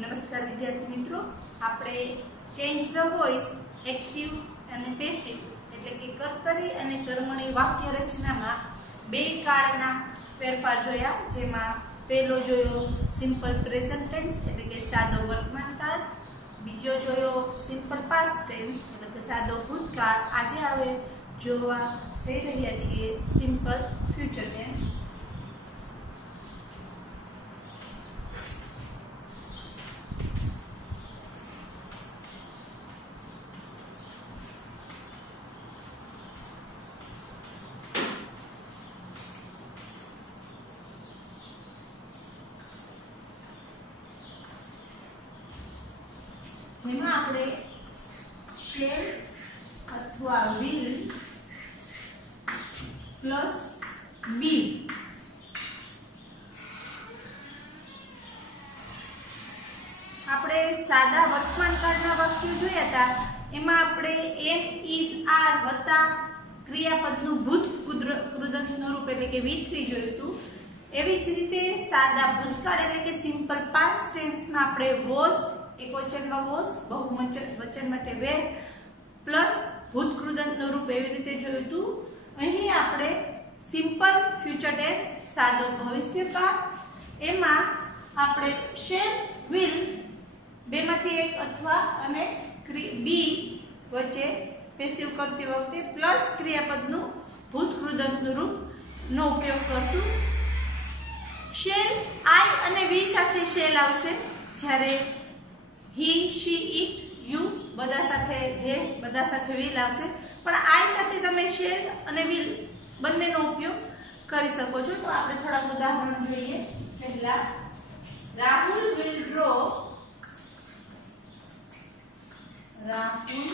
નમસ્કાર વિદ્યાર્થી મિત્રો, આપણે ચેન્જ ધ વોઇસ એક્ટિવ અને પેસિવ એટલે કે કર્તરી અને કર્મણી વાક્ય રચનામાં બે કાળના ફેરફાર જોયા, જેમાં પહેલો જોયો સિમ્પલ પ્રેઝન્ટ ટેન્સ એટલે કે સાદો વર્તમાન કાળ, બીજો જોયો સિમ્પલ પાસ્ટ ટેન્સ એટલે કે સાદો ભૂતકાળ. આજે હવે જોવા જઈ રહ્યા છીએ સિમ્પલ ફ્યુચર ટેન્સ. જેમાં આપણે શેલ અથવા વિલ પ્લસ બી આપણે સાદા વર્તમાન કાળના વાક્યો જોયા હતા. એમાં આપણે એમ ઇઝ આર વત્તા ક્રિયાપદનું ભૂત કૃદંતનું રૂપ એટલે કે V3 જોયું હતું. એવી જ રીતે સાદા ભૂતકાળ એટલે કે સિમ્પલ પાસ્ટ ટેન્સમાં આપણે વોઝ એકવચનમાં વોઝ, બહુવચન માટે વેર પ્લસ ભૂત કૃદંતનું રૂપ એવી રીતે જોયું હતું. અહીં આપણે સિમ્પલ ફ્યુચર ટેન્સ સાદો ભવિષ્યકાળ, એમાં આપણે શેલ વિલ બેમાંથી એક અથવા અને બી વચ્ચે પેસિવ કરતી વખતે પ્લસ ક્રિયાપદનું ભૂત કૃદંતનું રૂપ નો ઉપયોગ કરશું. શેલ આઈ અને વી સાથે શેલ આવશે, જ્યારે હી, શી, ઇટ, યુ બધા સાથે ધે બધા સાથે વિલ આવશે. પણ આઈ સાથે તમે શેલ અને વિલ બંનેનો ઉપયોગ કરી શકો છો. તો આપણે થોડા ઉદાહરણ જોઈએ. પહેલા Rahul will draw, Rahul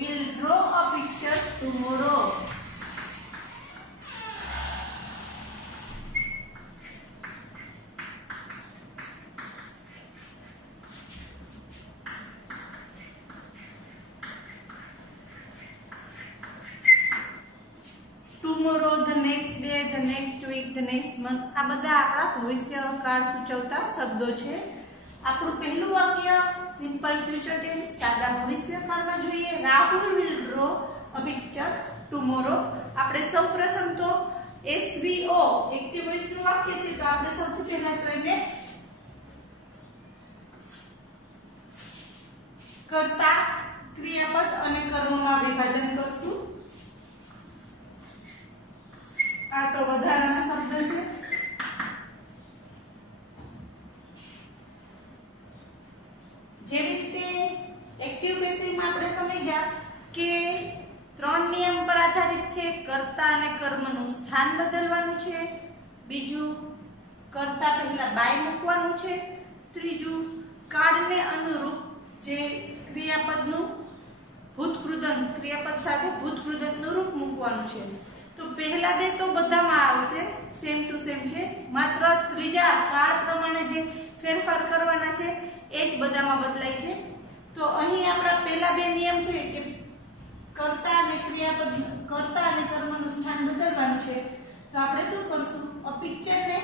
will draw a picture tomorrow. Tomorrow, the next day, the next week, the next month. આ બધા આપણા ભવિષ્યકાળ સૂચવતા શબ્દો છે. આપણું પહેલું વાક્ય સિમ્પલ ફ્યુચર ટેન્સ સાદા ભવિષ્યકાળમાં જોઈએ. Rahul will draw a picture tomorrow. આપણે સૌપ્રથમ તો SVO એક્ટિવ વોઇસનું વાક્ય છે, તો આપણે સૌથી પહેલા તો એને કર્તા, ક્રિયાપદ અને કર્મમાં વિભાજન કરશું. આ તો વધારાના શબ્દ છે. જેવી રીતે એક્ટિવ પેસિવમાં આપણે સમજ્યા કે ત્રણ નિયમ પર આધારિત છે. કર્તા અને કર્મનું સ્થાન બદલવાનું છે, બીજું કર્તા પહેલા બાય મૂકવાનું છે, ત્રીજું કાળને અનુરૂપ જે ક્રિયાપદનું ભૂતકૃદંત ક્રિયાપદ સાથે ભૂતકૃદંતનું રૂપ મૂકવાનું છે. તો પહેલા બે તો બધામાં આવશે, સેમ ટુ સેમ છે. માત્ર ત્રીજા કાળ પ્રમાણે જે ફેરફાર કરવાના છે એ જ બધામાં બદલાય છે. તો અહીં આપણા પહેલા બે નિયમ છે કે કર્તા અને ક્રિયાપદ કર્તા અને કર્મનું સ્થાન બદલવાનું છે. તો આપણે શું કરશું? આ પિક્ચરને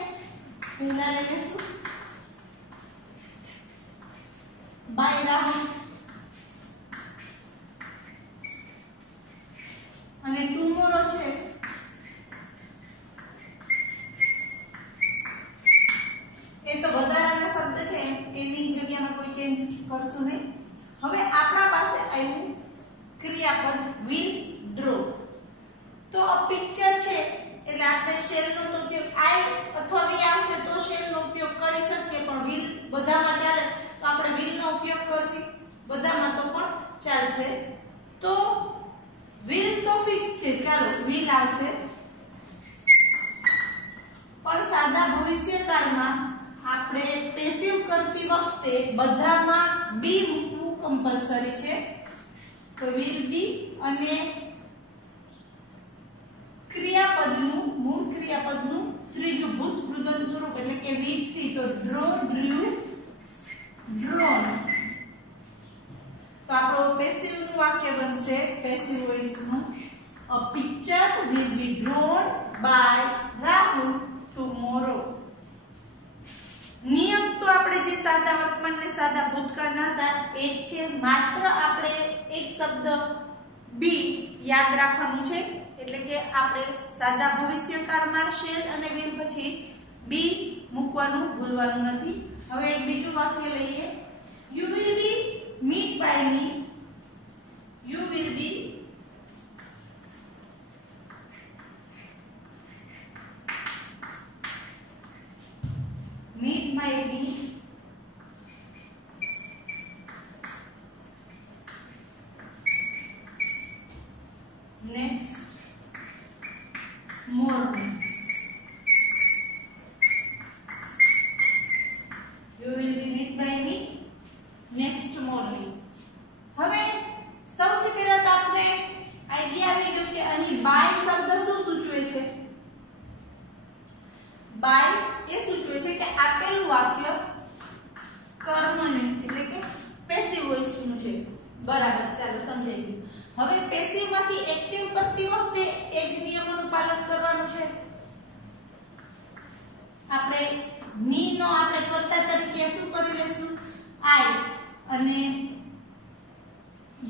પહેલા લઈ લેશું બાય રાહુલ, અને ટુમોરો છે એ તો વધારાના શબ્દ છે, એની જગ્યામાં કોઈ ચેન્જ કરશું નહીં. હવે આપણા પાસે આવ્યું ક્રિયાપદ વિલ ડ્રો. તો આ પિક્ચર છે એટલે આપણે શેલ નો ઉપયોગ આઈ અથવા વી આવશે તો શેલ નો ઉપયોગ કરી શકીએ, પણ વિલ બધામાં ચાલે તો આપણે વિલ નો ઉપયોગ કરવી, બધામાં તો પણ ચાલશે. તો વિલ તો ફિક્સ છે, ચાલો વિલ આવશે. પણ સાદા ભવિષ્યકાળમાં આપણે પેસિવ કરતી વખતે બધામાં બી મૂકવું કમ્પલસરી છે. તો વિલ બી અને ક્રિયાપદનું મૂળ ક્રિયાપદનું ત્રીજું ભૂત કૃદંતનું રૂપ એટલે કે V3. તો ડ્રો, ડ્ર્યુ, ડ્રોન. તો આપણો પેસિવ નું વાક્ય બનશે passive વોઇસનું a picture will be drawn by Rahul tomorrow. નિયમ તો આપણે જે સાદા ભૂતકાળના હતા એ જ છે, માત્ર આપણે એક શબ્દ બી યાદ રાખવાનું છે, એટલે કે આપણે સાદા ભવિષ્યકાળમાં શેલ અને વિલ પછી બી મૂકવાનું ભૂલવાનું નથી. હવે એક બીજું વાક્ય લઈએ. You will be meet by me, you will be meet by me next morning. You will be meet by me next morning. હવે સૌથી પહેલા તો આપણે આઈડિયા આવી ગયો કે અહીં બાય શબ્દ શું સૂચવે છે. બાય એ સૂચવે છે કે આપેલું વાક્ય કર્મની એટલે કે પેસિવ વોઇસ નું છે. બરાબર, ચાલો સમજાઈ ગયું. હવે પેસિવ માંથી એક્ટિવ કરતી વખતે એ જ નિયમોનું પાલન કરવાનું છે. આપણે મી નો આપણે કર્તા તરીકે શું કરી લેશું, આઈ, અને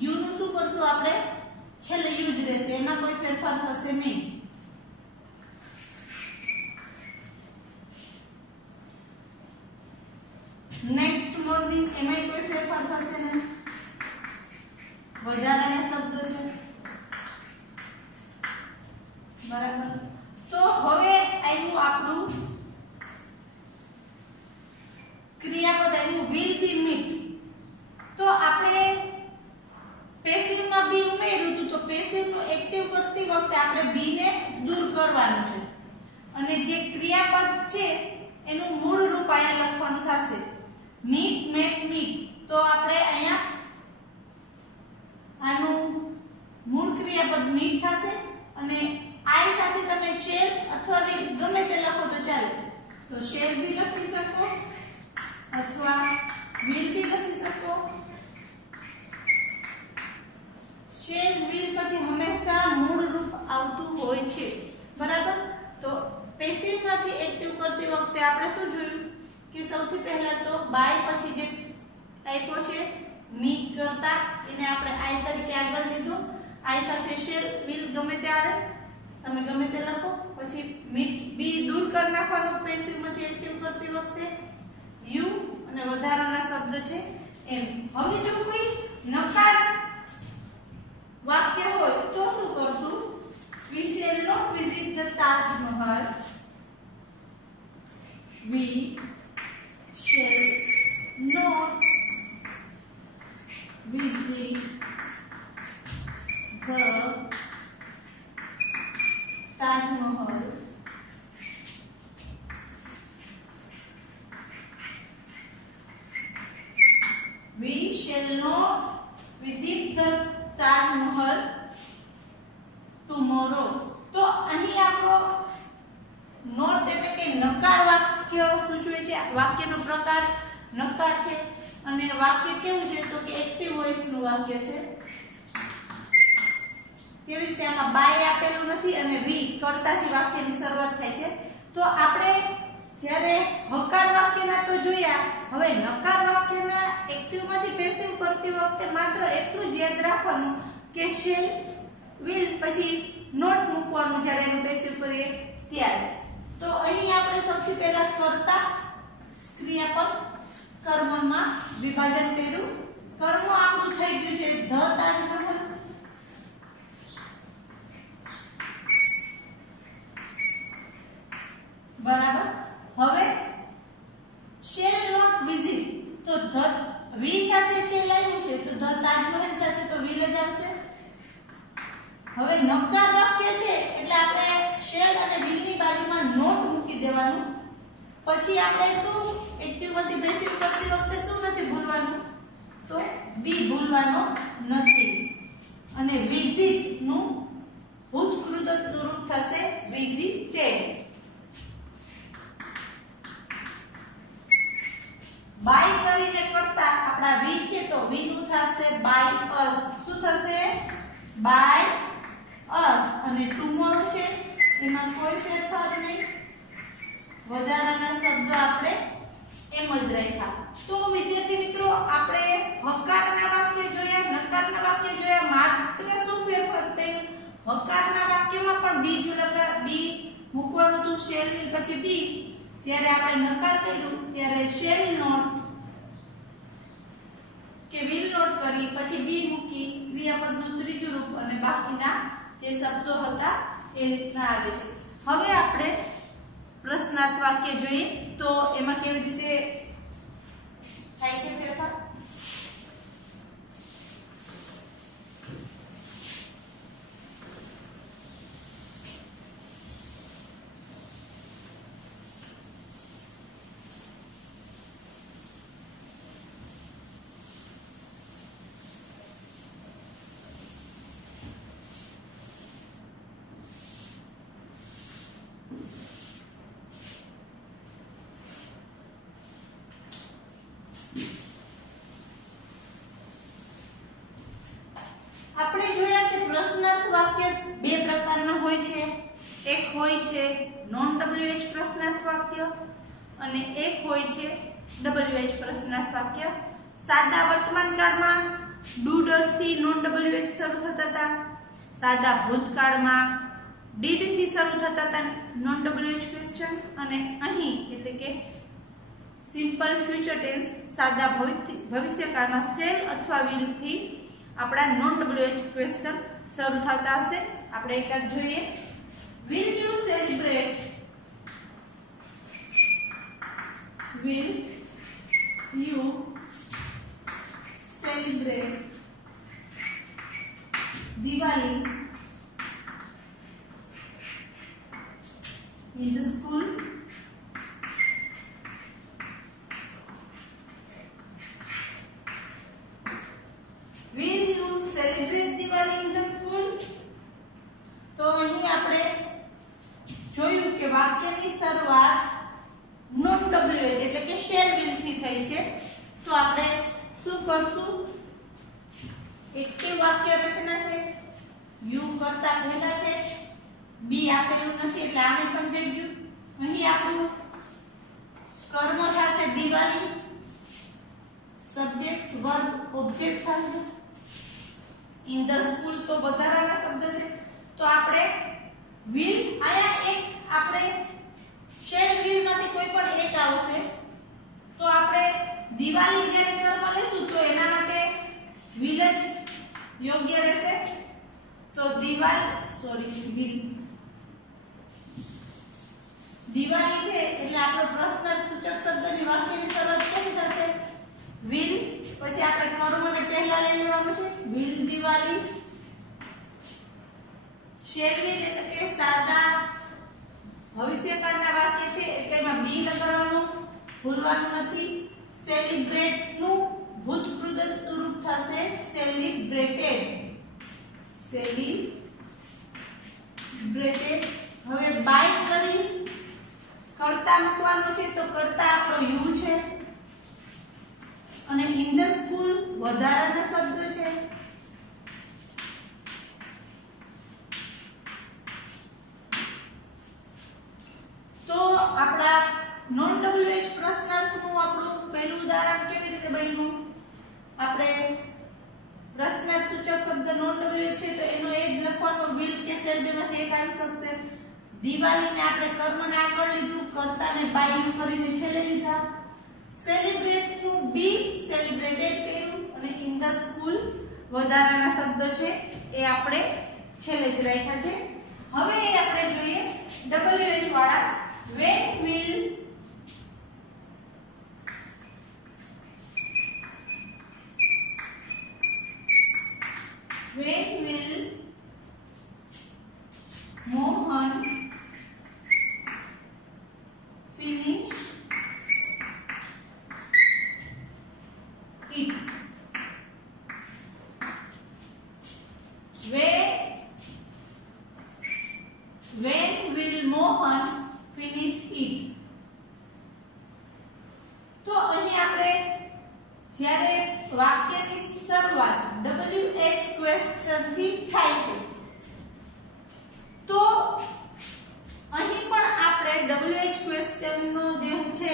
યુ નું શું કરશું આપણે, છેલ્લે યુ જ રહેશે, એમાં કોઈ ફેરફાર થશે નહીં. નેક્સ્ટ મોર્નિંગ એમાં કોઈ ફેરફાર થશે નહીં, વધારાના શબ્દો છે. બરાબર, તો હવે આવ્યું આપણું ક્રિયાપદ આવ્યું will be meet. તો આપણે પેસિવ માં બી ઉમેર્યું હતું, તો પેસિવ નું એક્ટિવ કરતી વખતે આપણે બી ને દૂર કરવાનું છે, અને જે ક્રિયાપદ છે એનું મૂળ રૂપ અહીંયા લખવાનું થશે meet met meet. તો આપણે અહીંયા આનું મૂળ ક્રિયાપદ meet થશે, અને આઈ સાથે તમે શેલ અથવા will ગમે તે લખો તો ચાલે. તો શેલ બી લખી શકો અથવા will બી લખી શકો. શેલ will પછી હંમેશા મૂળ રૂપ આવતું હોય છે. બરાબર, તો પેસિવ માંથી એક્ટિવ કરતી વખતે આપણે શું જોયું કે સૌથી પહેલા તો બાય પછી જે આપ્યો છે મી કરતા એને આપણે આઈ તરીકે આગળ લીધો. આઈ સાથે શેલ will ગમે તે આવે, તમે ગમે તે લખો. પછી મીટ બી દૂર કરી નાખવાનું પેસિવ માંથી એક્ટિવ કરતી વખતે, યુ અને વધારાના શબ્દ છે એમ. હવે જો કોઈ નકાર વાક્ય હોય તો શું કરશું, we shall not visit the Taj Mahal, we shall not visit the Taj Mahal. We shall not visit the Taj Mahal tomorrow. તો અહીં આપણો નોટ એટલે કે નકાર વાક્ય સૂચવે છે. વાક્યનો પ્રકાર નકાર છે, અને વાક્ય કેવું છે તો કે એક્ટિવ વોઇસ નું વાક્ય છે. કેવી રીતે આમાં બાય આપેલું નથી અને વી કરતાથી વાક્યની શરૂઆત થાય છે. તો આપણે જ્યારે હકાર વાક્યના તો જોયા, હવે નકાર વાક્યના એક્ટિવ માંથી પેસિવ કરતી વખતે માત્ર એટલું જ યાદ રાખવાનું કે શેલ વિલ પછી નોટ મૂકવાનું જ્યારે એનું પેસિવ કરીએ ત્યારે. તો અહીં આપણે સૌથી પહેલા કર્તા ક્રિયાપદ કર્મમાં વિભાજન કર્યું. કર્મ આપણું થઈ ગયું છે ધ તાજમહલ. બરાબર, હવે શેલ નોટ વિઝિટ, તો ધ વી સાથે શેલ આવ્યું છે તો ધ તાજમહલ સાથે તો વિલ જ આવશે. હવે નકાર વાક્ય છે એટલે આપણે શેલ અને વિલ ની બાજુમાં નોટ મૂકી દેવાનું. પછી આપણે શું એક્ટિવ માંથી બેસિક કરતી વખતે શું નથી ભૂલવાનું, તો બી ભૂલવાનો નથી. અને વિઝિટ નું ભૂતકૃતનું રૂપ થશે વિઝિટેડ. બાય કરીને કરતા આપડા વી છે તો વી નું થશે બાય અસ. શું થશે, બાય અસ. અને ટુમોરો છે એમાં કોઈ ફેરફાર નહીં, વધારાના શબ્દો આપણે એમ જ રાખ્યા. તો વિદ્યાર્થી મિત્રો હકારના વાક્ય જોયા, નકારના વાક્ય જોયા, માત્ર શું ફેરફાર થયું? હકારના વાક્યમાં પણ બી જ બી મૂકવાનું હતું, શેલ વિલ પછી બી. જ્યારે આપણે નકાર કર્યું ત્યારે શેલ નોટ કે વિલ નોટ કરી પછી બી મૂકી, ક્રિયાપદનું ત્રીજું રૂપ અને બાકીના જે શબ્દો હતા એ રીતના આવે છે. હવે આપણે પ્રશ્નાર્થ વાક્ય જોઈએ તો એમાં કેવી રીતે થાય છે ફેરફાર. આપણે જોયા કે પ્રશ્નાર્થ વાક્ય બે પ્રકારના હોય છે. એક હોય છે નોન WH પ્રશ્નાર્થ વાક્ય અને એક હોય છે WH પ્રશ્નાર્થ વાક્ય. સાદા વર્તમાન કાળમાં ડુ ડઝ થી નોન WH શરૂ થતા હતા. સાદા ભૂતકાળમાં ડીડ થી શરૂ થતા હતા નોન WH ક્વેશ્ચન. અને અહીં એટલે કે સિમ્પલ ફ્યુચર ટેન્સ સાદા ભવિષ્યકાળમાં શેલ અથવા વિલ થી આપણા નોન WH ક્વેશ્ચન શરૂ થતા હશે. આપણે એકાદ જોઈએ. Will you celebrate Diwali in the school? Will you celebrate Diwali in the school? તો અહીં આપણે જોયું કે વાક્યની શરૂઆત નોન WH એટલે કે શેલ વિલ થી થઈ છે. તો આપણે શું કરશું? એક્ટિવ વાક્ય રચના છે, યુ કરતા પહેલા છે, બી આપેલું નથી એટલે આને સમજાઈ ગયું. અહીં આપણું કર્મ થશે દિવાળી, સબ્જેક્ટ વર્બ ઓબ્જેક્ટ થશે. ઇન ધ સ્કૂલ તો વધારાના શબ્દ છે તો આપણે will આયા એક આપણે શેલ વિલ માંથી કોઈ પણ એક આવશે. તો આપણે દિવાળી જ્યારે કર્મ લેશું તો એના માટે will જ યોગ્ય રહેશે. તો દિવાળી છે એટલે આપણો પ્રશ્ન સૂચક શબ્દની વાક્યની શરૂઆત કેવી થશે? will. પછી આપણે કર્મને પહેલા લઈ લેવાનું છે, will દિવાળી. શેલ વિલ એટલે કે સાદા ભવિષ્યકાળના વાક્ય છે એટલે એમાં બી લગાડવાનું ભૂલવાનું નથી. સેલિબ્રેટ નું ભૂતકૃત રૂપ થશે સેલિબ્રેટેડ. હવે બાય કરી કરતા મૂકવાનું છે તો કરતા આપણો યુ છે અને ઇન ધ સ્કૂલ વધારાના શબ્દ છે. તો આપણા નોન WH પ્રશ્નાર્થનું આપણું પહેલું ઉદાહરણ કેવી રીતે બન્યું? આપણે પ્રશ્નાર્થ સૂચક શબ્દ નોન WH છે તો એનો એ જ લખવાનો, will કે શેલ બેમાંથી એક આવી શકશે. દિવાળીને આપણે કર્મને આગળ લીધું, કર્તાને બાય યુ કરીને છેલ્લે લીધા. સેલિબ્રેટ નું બી સેલિબ્રેટેડ કર્યું અને ઇન ધ સ્કૂલ વધારાના શબ્દો છે એ આપણે છેલ્લે જ રાખ્યા છે. હવે આપણે જોઈએ WH વાળા. When will Mohan finish it? When will Mohan finish it? તો અહીં આપણે જ્યારે વાક્યની શરૂઆત WH ક્વેશ્ચન થી થાય છે તો અહીં પણ આપણે WH ક્વેશ્ચન નો જે છે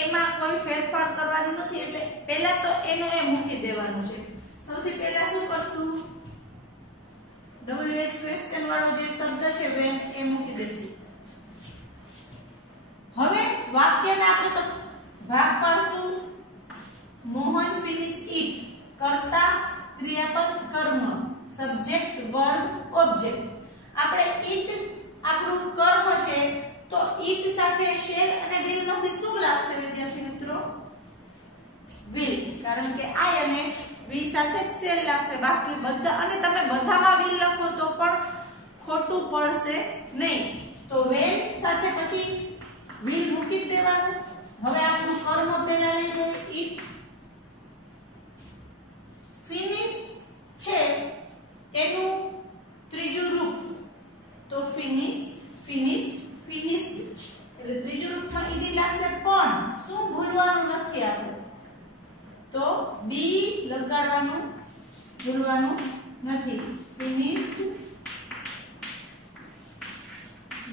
એમ એમાં કોઈ ફેરફાર કરવાનું નથી એટલે પહેલા તો એનો એ મૂકી દેવાનું છે સૌથી પહેલા શું કરશું WH ક્વેશ્ચન વાળો જે શબ્દ છે when એ મૂકી દેશું હવે વાક્યને આપણે તો ભાગ પાડશું મોહન ફિનિશ ઇટ કર્તા ક્રિયાપદ કર્મ સબ્જેક્ટ વર્બ ઓબ્જેક્ટ આપણે ઇટ આપણું કર્મ છે તો ઇટ સાથે શેલ અને વિલ માંથી શું લાગશે વિદ્યાર્થી મિત્રો વિલ કારણ કે આઈ અને વી સાથે જ શેલ લાગશે બાકી બધા અને તમે બધામાં વિલ લખો તો પણ ખોટું પડશે નહીં તો વેન સાથે પછી વિલ મૂકી દેવાનું હવે આપણું કર્મ પહેલા લઈ લો ઇટ ફિનિશ છે એનું ત્રીજું રૂપ તો ફિનિશ ફિનિશ્ડ ફિનિશ્ડ એટલે ત્રીજું રૂપમાં ઈડી લાગશે પણ શું ભૂલવાનું નથી આપણે તો બી લગાડવાનું ભૂલવાનું નથી ફિનિશ્ડ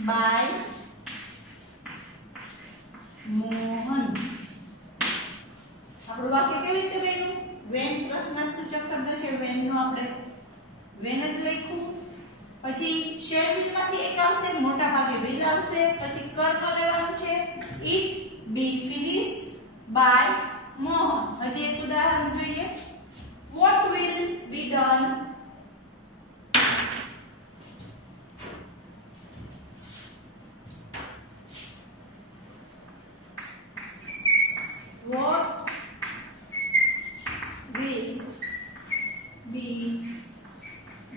બાય મોહન આપણું વાક્ય કેવી રીતે બન્યું વેન પ્રશ્નાર્થ સૂચક શબ્દ છે વેન નો આપણે વેન જ લખ્યું પછી શેલ વિલ માંથી એક આવશે મોટા ભાગે વિલ આવશે પછી કર્મ લેવાનું છે it be finished by Mohan હજી એક ઉદાહરણ જોઈએ what will be done what will be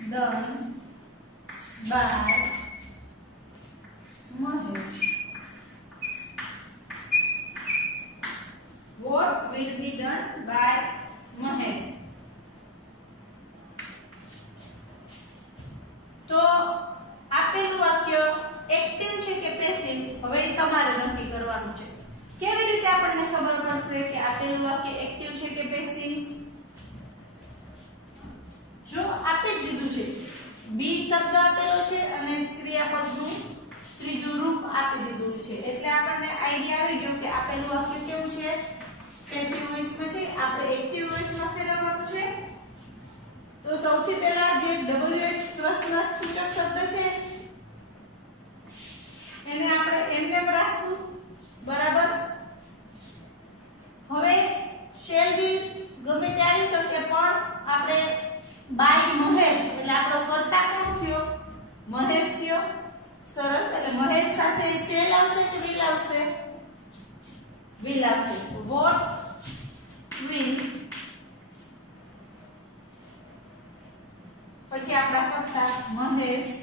done by Mahesh what will be done by Mahesh તો આપેલું વાક્ય એક્ટિવ છે કે પેસિવ હવે તમારે નક્કી કરવાનું છે કેવી રીતે આપણને ખબર પડશે કે આપેલું વાક્ય એક્ટિવ છે કે પેસિવ જો આપી દીધું છે બી શબ્દ આપેલો છે અને ક્રિયાપદનું ત્રીજું રૂપ આપી દીધું છે એટલે આપણને આઈડિયા આવી ગયો કે આપેલું વાક્ય કેવું છે પેસિવ વોઇસમાં છે આપણે એક્ટિવ વોઇસમાં ફેરવવાનું છે તો સૌથી પહેલા જે WH પ્રશ્નાર્થ સૂચક શબ્દ છે એને આપણે એમને રાખશું બરાબર હવે શેલ વિલ ગમે તે આવી શકે પણ આપણે બાય મહેશ એટલે આપણો કર્તા કોણ થયો મહેશ થયો સરસ એટલે મહેશ સાથે શેલ આવશે કે વિલ આવશે વિલ આવશે what will પછી આપણા કર્તા મહેશ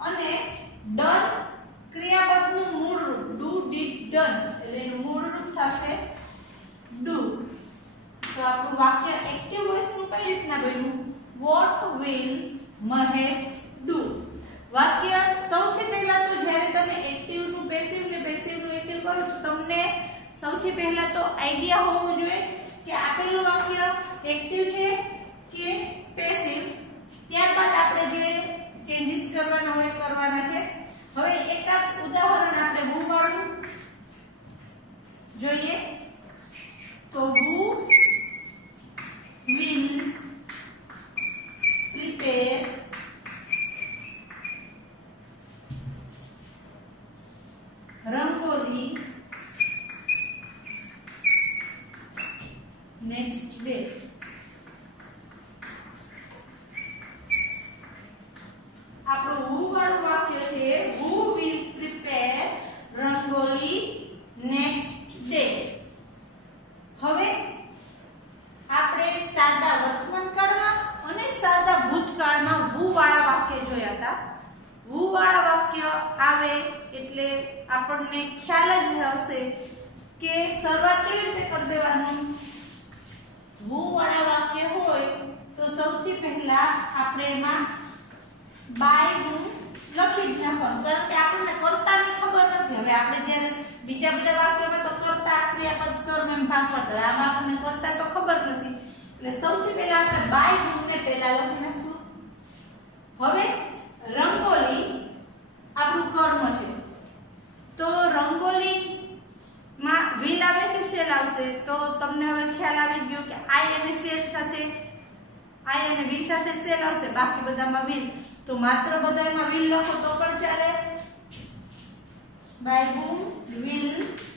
અને ડન ક્રિયાપદનું મૂળ રૂપ ડુ ડીડ ડન એટલે એનું મૂળ રૂપ થશે ડુ તો આપણું વાક્ય એક્ટિવ વોઇસ નું કઈ રીતના બન્યું what will મહેશ ડુ વાક્ય સૌથી પહેલા તો જ્યારે તમે એક્ટિવ નું પેસિવ ને પેસિવ નું એક્ટિવ કરો તો તમને સૌથી પહેલા તો આઈડિયા હોવો જોઈએ કે આપેલું વાક્ય એક્ટિવ છે કે પેસિવ ત્યારબાદ આપણે જે ચેન્જીસ કરવાના હોય કરવાના છે હવે એકાદ ઉદાહરણ આપણે who વાળું જોઈએ તો who will prepare rangoli next day આપણું who વાળું વાક્ય છે who will prepare rangoli next day હવે આપણે સાદા વર્તમાન કાળમાં અને સાદા ભૂતકાળમાં who વાળા વાક્ય જોયા હતા who વાળા વાક્ય આવે એટલે આપણને ખ્યાલ જ હશે કે શરૂઆત કેવી રીતે કરી દેવાનું who વાળા વાક્ય હોય તો સૌથી પહેલા આપણે એમાં બાય નું લખી જ નાખવાનું કારણ કે આપણને કર્તાની ખબર નથી હવે આપણે જ્યારે બીજા બધા વાક્યોમાં તો કર્તા ક્રિયાપદ કર્મ એમ ભાગ પડતા હોય આમાં આપણને કર્તા તો ખબર નથી એટલે સૌથી પહેલા આપણે બાય ને પહેલા લખી નાખશું હવે રંગોલી આપણું કર્મ છે તો રંગોલી માં will આવે કે shall આવશે? તો તમને હવે ખ્યાલ આવી ગયો કે I અને shall સાથે I અને will સાથે shall આવશે, બાકી બધામાં will. તો માત્ર બધામાં will લખો તો પણ ચાલે. by whom will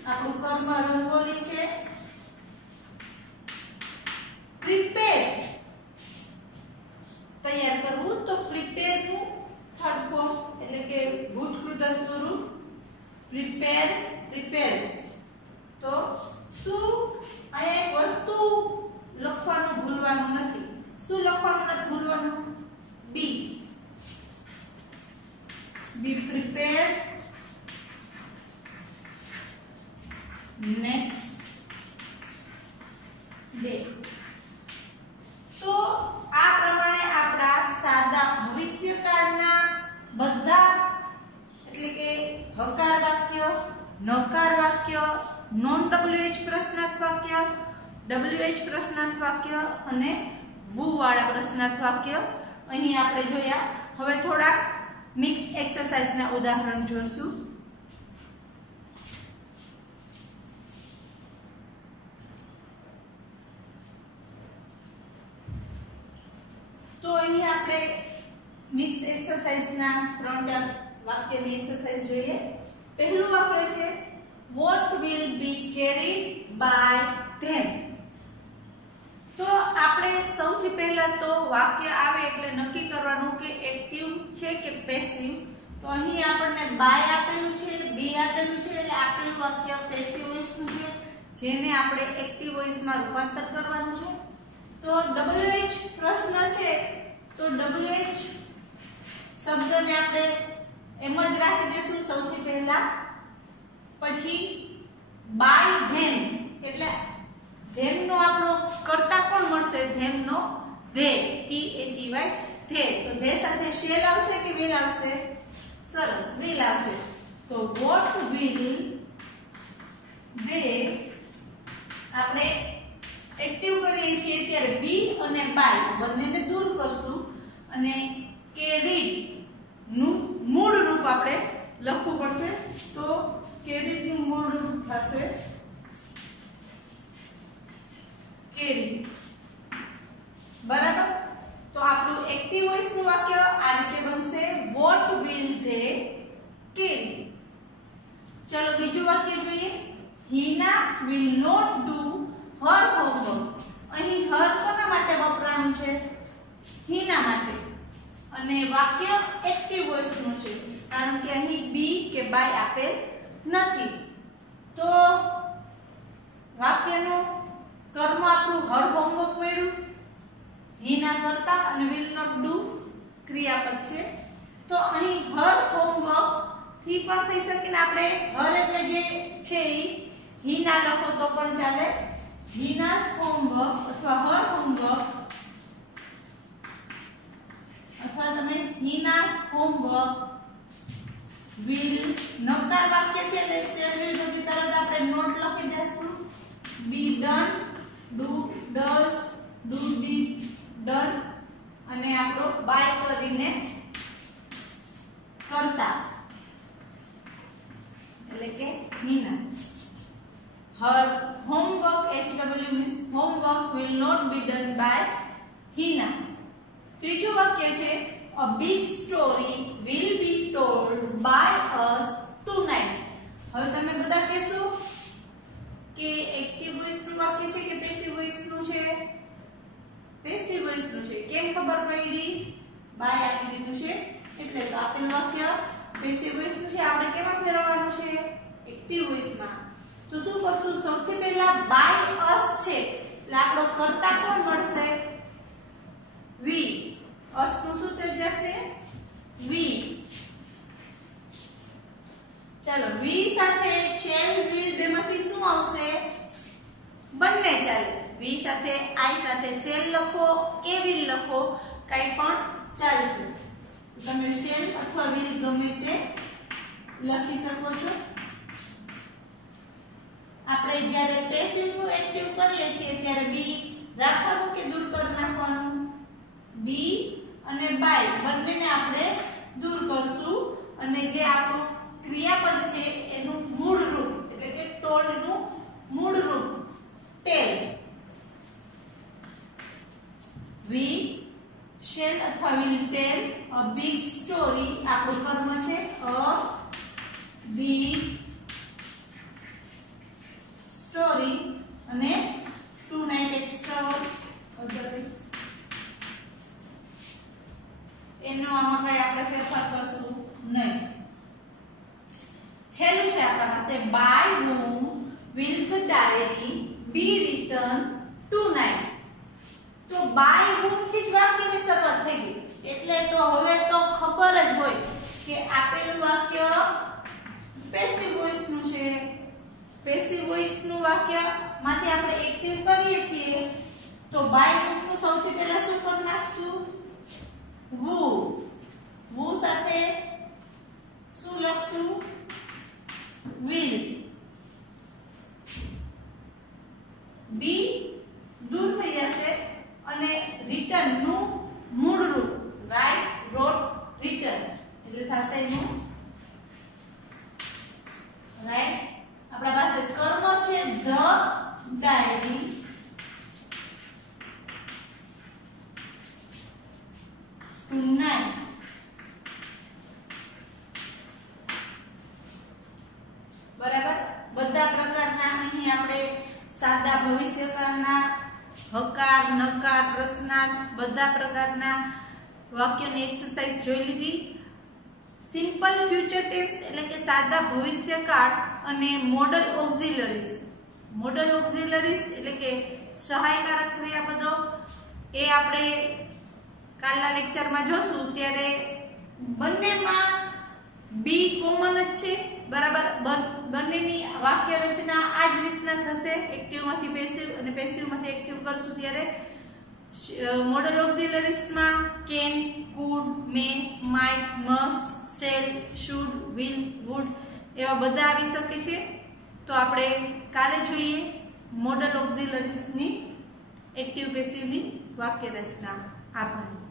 આપણું કર્મ રંગોલી છે. prepare તૈયાર કરવું, તો prepare નું થર્ડ ફોર્મ એટલે કે ભૂત કૃદંતનું રૂપ prepare prepare. તો શું અહીંયા એક વસ્તુ લખવાનું ભૂલવાનું નથી. શું લખવાનું નથી ભૂલવાનું? be prepared next day. તો આ પ્રમાણે આપણા સાદા ભવિષ્યકાળના બધા એટલે કે હકાર વાક્ય, નકાર વાક્ય, નોન WH પ્રશ્નાર્થ વાક્ય, WH પ્રશ્નાર્થ વાક્ય અને વુ વાળા પ્રશ્નાર્થ વાક્ય અહીં આપણે જોયા. હવે થોડા મિક્સ એક્સરસાઇઝના ઉદાહરણ જોશું. તો અહીં આપણે મિક્સ એક્સરસાઇઝના 3-4 વાક્યની એક્સરસાઇઝ જોઈએ. પહેલું વાક્ય છે what will be carried by them. તો આપણે સૌથી પહેલા તો વાક્ય આવે એટલે નક્કી કરવાનું કે એક્ટિવ છે કે પેસિવ. તો અહીં આપણને by આપેલું છે, be આપેલું છે એટલે આપેલું વાક્ય પેસિવ વોઇસનું છે, જેને આપણે એક્ટિવ વોઇસમાં રૂપાંતર કરવાનું છે. તો WH પ્રશ્ન છે તો WH શબ્દને આપણે એમ જ રાખી દેશું સૌથી પહેલા. પછી by them એટલે them નો આપણો કર્તા કોણ મળશે? them no they, THEY they. તો they સાથે shall આવશે કે will આવશે? સરસ, will આવશે. તો what will they આપણે એક્ટિવ કરીએ છીએ ત્યારે be અને by બંનેને દૂર કરશું અને carried નું મૂળ રૂપ આપણે લખવું પડશે. તો carried નું મૂળ રૂપ થશે carry. બરાબર. તો આપણું એક્ટિવ વોઇસ નું વાક્ય આ રીતે બનશે what will they carry. ચલો બીજું વાક્ય જોઈએ. Hina will not do her homework. અહીં her કોના માટે વપરાયું છે? હિના માટે. અને વાક્ય એક્ટિવ વોઇસ નું છે કારણ કે અહીં be કે by આપેલ નથી. તો વાક્યનું કર્મ આપણું her homework મળ્યું. હિના કરતા અને will not do ક્રિયાપદ છે. તો અહીં her homework થી પણ થઈ શકે ને આપણે her એટલે જે છે ઈ હિના લખો તો પણ ચાલે. Hina's homework અથવા her homework અથવા તમે Hina's homework will નકાર વાક્ય છે એટલે shall will પછી તરત આપણે નોટ લખી દઈશું. be done, do, does, do, did, done અને આપણો by કરીને કરતા એટલે કે Hina. Her homework HW means homework will not be done by Hina. ત્રીજું વાક્ય છે a big story will be told by us tonight. હવે તમે બધા કહેશો કે એક્ટિવ વોઇસ નું વાક્ય છે કે પેસિવ વોઇસ નું છે? પેસિવ વોઇસ નું છે. કેમ ખબર પડી? by આપી દીધું છે એટલે. તો આપેલું વાક્ય પેસિવ વોઇસ નું છે. આપણે કેમાં ફેરવવાનું છે? એક્ટિવ વોઇસ માં. તો શું કરશું? સૌથી પહેલા by us છે એટલે આપણો કર્તા કોણ મળશે? we. us નું શું થઈ જશે? we. ચાલો we સાથે shall will બેમાંથી શું આવશે? બંને ચાલે. we સાથે I સાથે shall લખો કે will લખો કંઈ પણ ચાલશે. તમે shall અથવા will ગમે તે લખી શકો છો. આપણે જ્યારે પેસિવ નું એક્ટિવ કરીએ છીએ ત્યારે be રાખવાનું કે દૂર કરી નાખવાનું? be અને by બંનેને આપણે દૂર કરશું અને જે આપણું ક્રિયાપદ છે એનું મૂળ રૂપ એટલે કે told નું આપણા પાસે by whom will the diary be written tonight. તો બાય whom થી જ વાક્યની શરૂઆત થઈ ગઈ, એટલે તો હવે તો ખબર જ હોય કે આપેલું વાક્ય પેસિવ વોઇસ નું છે. પેસિવ વોઇસ નું વાક્ય માંથી આપણે એક્ટિવ કરીએ છીએ તો બાય whom નું સૌથી પહેલા શું કરી નાખશું? who. who સાથે શું લખશું? will. be દૂર થઈ જશે અને રિટર્ન નું મૂળ રૂપ રાઈટ, રોટ, રિટર્ન એટલે થશે એનું રાઈટ. આપણા પાસે કર્મ છે ધ ડાયરી tonight. બરાબર. બધા પ્રકારના અહીં આપણે સાદા ભવિષ્યકાળના હકાર, નકાર, પ્રશ્નાર્થ બધા પ્રકારના વાક્યોની એક્સરસાઇઝ જોઈ લીધી. સિમ્પલ ફ્યુચર ટેન્સ એટલે કે સાદા ભવિષ્યકાળ અને મોડલ ઓક્ઝિલરીઝ. મોડલ ઓક્ઝિલરીઝ એટલે કે સહાયકારક ક્રિયાપદો એ આપણે કાલના લેક્ચરમાં જોશું. ત્યારે બંનેમાં બી કોમન જ છે. બરાબર. બંનેની વાક્ય રચના આ જ રીતના થશે. એક્ટિવમાંથી પેસિવ અને પેસિવમાંથી એક્ટિવ કરશું ત્યારે મોડલ ઓક્ઝિલરીઝમાં can, could, may, might, must, shall, should, will, would એવા બધા આવી શકે છે. તો આપણે કાલે જોઈએ મોડલ ઓક્ઝિલરીઝની એક્ટિવ પેસિવની વાક્ય રચના. આભાર.